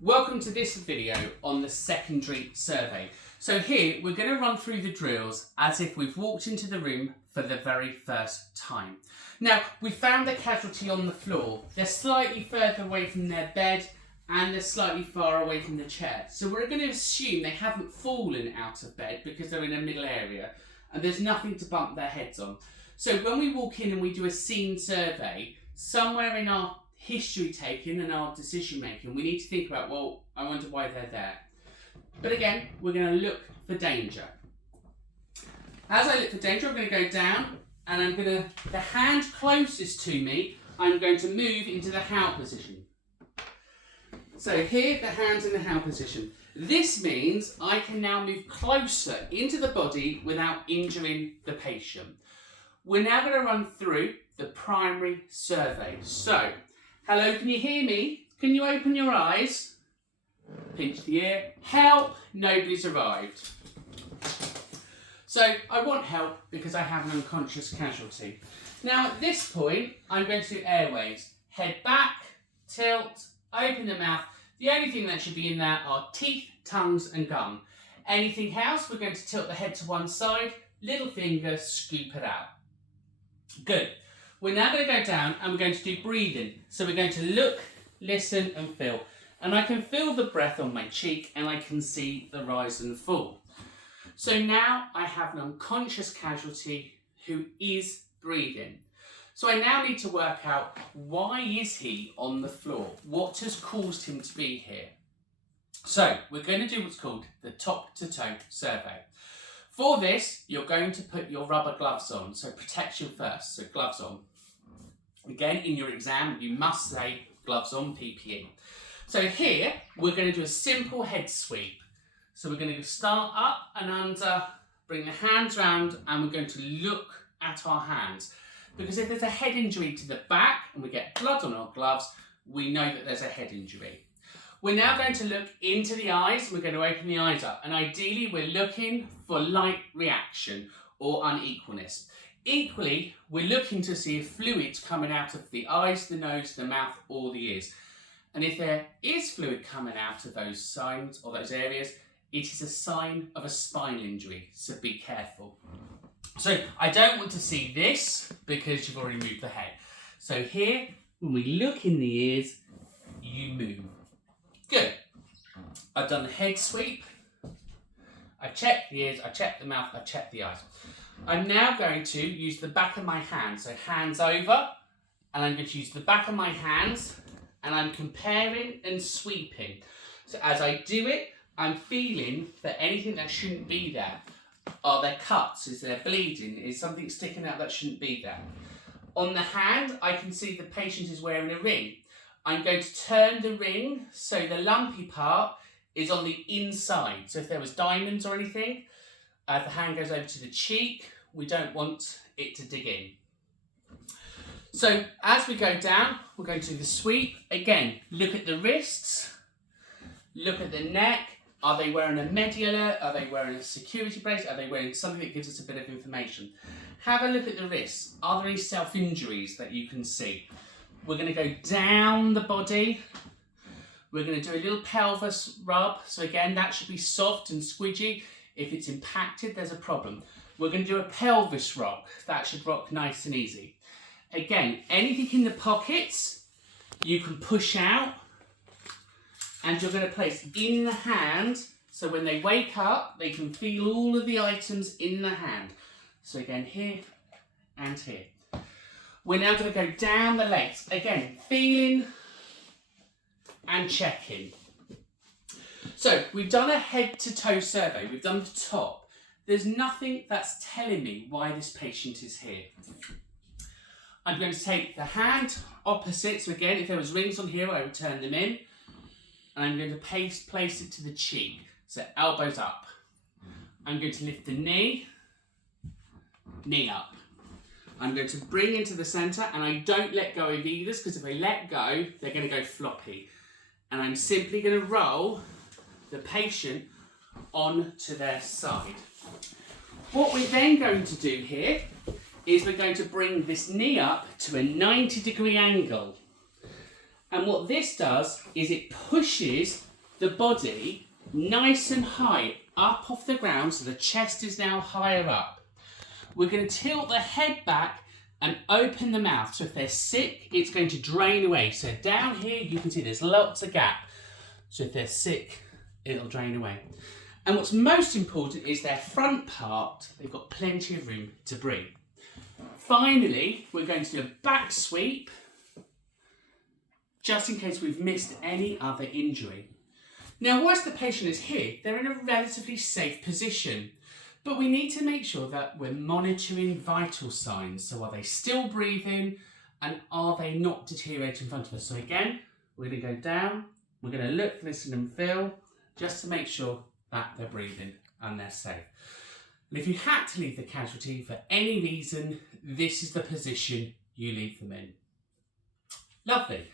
Welcome to this video on the secondary survey. So here we're going to run through the drills as if we've walked into the room for the very first time. Now we found a casualty on the floor. They're slightly further away from their bed and they're slightly far away from the chair. So we're going to assume they haven't fallen out of bed because they're in a middle area and there's nothing to bump their heads on. So when we walk in and we do a scene survey, somewhere in our history taking and our decision making, we need to think about, well, I wonder why they're there. But again, we're going to look for danger. As I look for danger, I'm going to go down and I'm going to, the hand closest to me, I'm going to move into the how position. So here, the hand's in the how position. This means I can now move closer into the body without injuring the patient. We're now going to run through the primary survey. So, hello, can you hear me? Can you open your eyes? Pinch the ear. Help, nobody's arrived. So I want help because I have an unconscious casualty. Now at this point, I'm going to do airways. Head back, tilt, open the mouth. The only thing that should be in there are teeth, tongues and gum. Anything else, we're going to tilt the head to one side, little finger, scoop it out. Good. We're now going to go down and we're going to do breathing. So we're going to look, listen and feel. And I can feel the breath on my cheek and I can see the rise and fall. So now I have an unconscious casualty who is breathing. So I now need to work out, why is he on the floor? What has caused him to be here? So we're going to do what's called the top to toe survey. For this, you're going to put your rubber gloves on, so protection first, so gloves on. Again, in your exam, you must say gloves on, PPE. So here, we're going to do a simple head sweep. So we're going to start up and under, bring the hands round, and we're going to look at our hands. Because if there's a head injury to the back, and we get blood on our gloves, we know that there's a head injury. We're now going to look into the eyes. We're going to open the eyes up. And ideally, we're looking for light reaction or unequalness. Equally, we're looking to see if fluid's coming out of the eyes, the nose, the mouth, or the ears. And if there is fluid coming out of those signs or those areas, it is a sign of a spinal injury. So be careful. So I don't want to see this because you've already moved the head. So here, when we look in the ears, you move. Good. I've done the head sweep. I've checked the ears, I've checked the mouth, I've checked the eyes. I'm now going to use the back of my hand. So hands over, and I'm going to use the back of my hands, and I'm comparing and sweeping. So as I do it, I'm feeling that anything that shouldn't be there. Are there cuts? Is there bleeding? Is something sticking out that shouldn't be there? On the hand, I can see the patient is wearing a ring. I'm going to turn the ring so the lumpy part is on the inside. So if there was diamonds or anything, the hand goes over to the cheek. We don't want it to dig in. So as we go down, we're going to do the sweep. Again, look at the wrists, look at the neck. Are they wearing a medulla? Are they wearing a security brace? Are they wearing something that gives us a bit of information? Have a look at the wrists. Are there any self-injuries that you can see? We're going to go down the body. We're going to do a little pelvis rub. So again, that should be soft and squidgy. If it's impacted, there's a problem. We're going to do a pelvis rock. That should rock nice and easy. Again, anything in the pockets, you can push out. And you're going to place in the hand, so when they wake up, they can feel all of the items in the hand. So again, here and here. We're now going to go down the legs. Again, feeling and checking. So we've done a head to toe survey. We've done the top. There's nothing that's telling me why this patient is here. I'm going to take the hand opposite. So again, if there was rings on here, I would turn them in. And I'm going to place it to the cheek. So elbows up. I'm going to lift the knee up. I'm going to bring into the centre, and I don't let go of either, because if I let go, they're going to go floppy. And I'm simply going to roll the patient onto their side. What we're then going to do here is we're going to bring this knee up to a 90-degree angle. And what this does is it pushes the body nice and high up off the ground, so the chest is now higher up. We're going to tilt the head back and open the mouth. So if they're sick, it's going to drain away. So down here, you can see there's lots of gap. So if they're sick, it'll drain away. And what's most important is their front part. They've got plenty of room to breathe. Finally, we're going to do a back sweep, just in case we've missed any other injury. Now, whilst the patient is here, they're in a relatively safe position, but we need to make sure that we're monitoring vital signs. So are they still breathing, and are they not deteriorating in front of us? So again, we're going to go down, we're going to look, listen and feel, just to make sure that they're breathing and they're safe. And if you had to leave the casualty for any reason, this is the position you leave them in. Lovely.